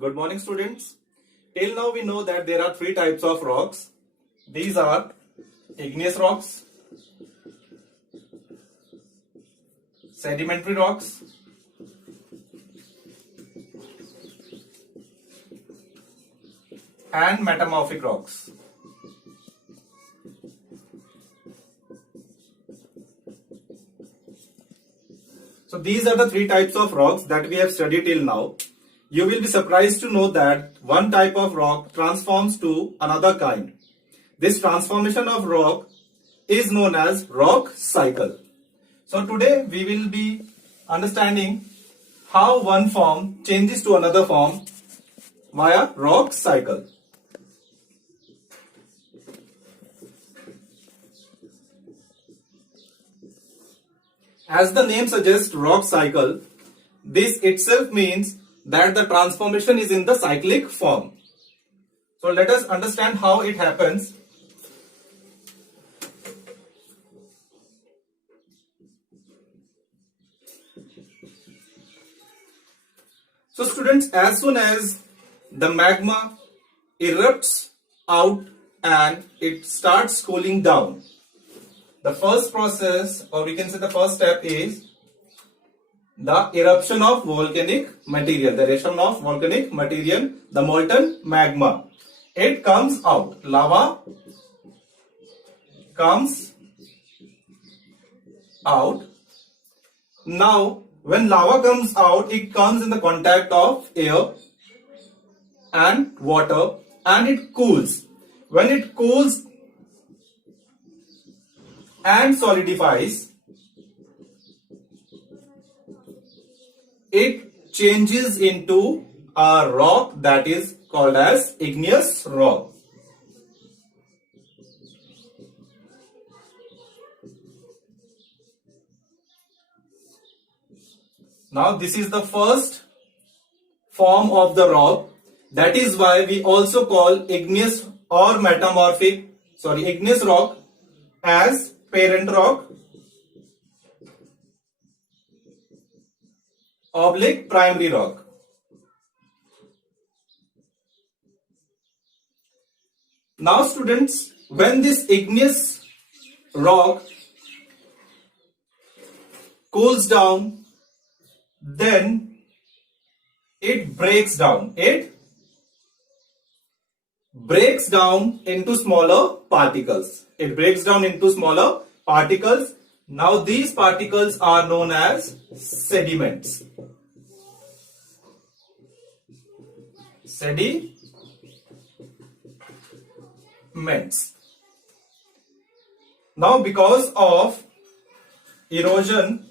Good morning, students. Till now we know that there are three types of rocks. These are igneous rocks, sedimentary rocks, and metamorphic rocks. So these are the three types of rocks that we have studied till now. You will be surprised to know that one type of rock transforms to another kind. This transformation of rock is known as rock cycle. So today we will be understanding how one form changes to another form via rock cycle. As the name suggests, rock cycle, this itself means that the transformation is in the cyclic form. So let us understand how it happens. So students, as soon as the magma erupts out and it starts cooling down, the first process, or we can say the first step, is the eruption of volcanic material. The eruption of volcanic material, the molten magma. It comes out. Lava comes out. Now, when lava comes out, it comes in the contact of air and water and it cools. When it cools and solidifies, it changes into a rock that is called as igneous rock. Now this is the first form of the rock. That is why we also call igneous or igneous rock as parent rock / primary rock. Now students, when this igneous rock cools down, then it breaks down. It breaks down into smaller particles. It breaks down into smaller particles. Now these particles are known as sediments. Sediments. Now because of erosion,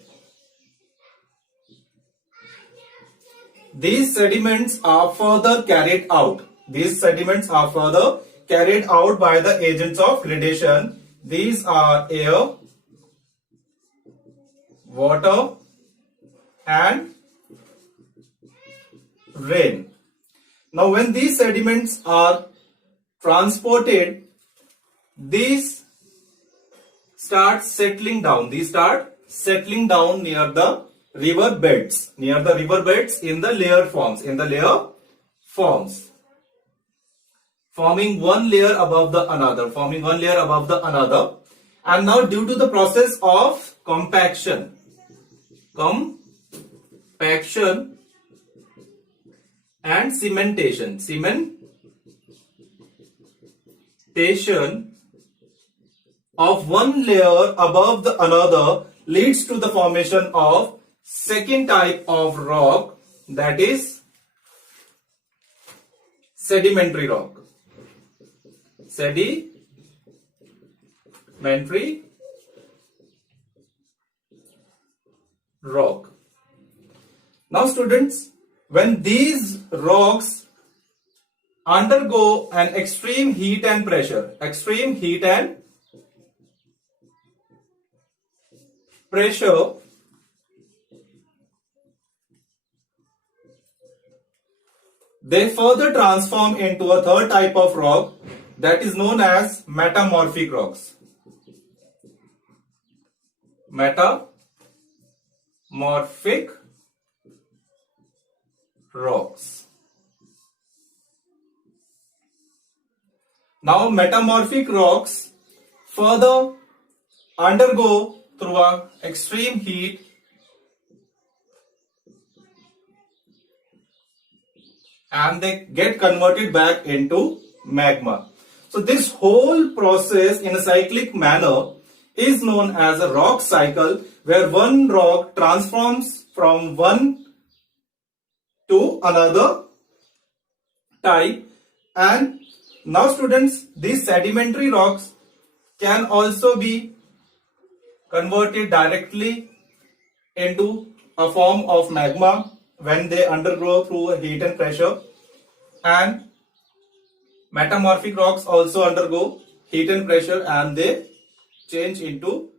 these sediments are further carried out. These sediments are further carried out by the agents of gradation. These are air, water, and rain. Now when these sediments are transported, these start settling down. These start settling down near the river beds. Near the river beds in the layer forms. Forming one layer above the another. And now due to the process of compaction and cementation of one layer above the another leads to the formation of second type of rock, that is sedimentary rock. Sedimentary rock. Now students, when these rocks undergo an extreme heat and pressure, they further transform into a third type of rock that is known as metamorphic rocks. Metamorphic rocks. Now metamorphic rocks further undergo through a extreme heat and they get converted back into magma. So this whole process in a cyclic manner is known as a rock cycle, where one rock transforms from one to another type. And now students, these sedimentary rocks can also be converted directly into a form of magma when they undergo through heat and pressure, and metamorphic rocks also undergo heat and pressure and they change into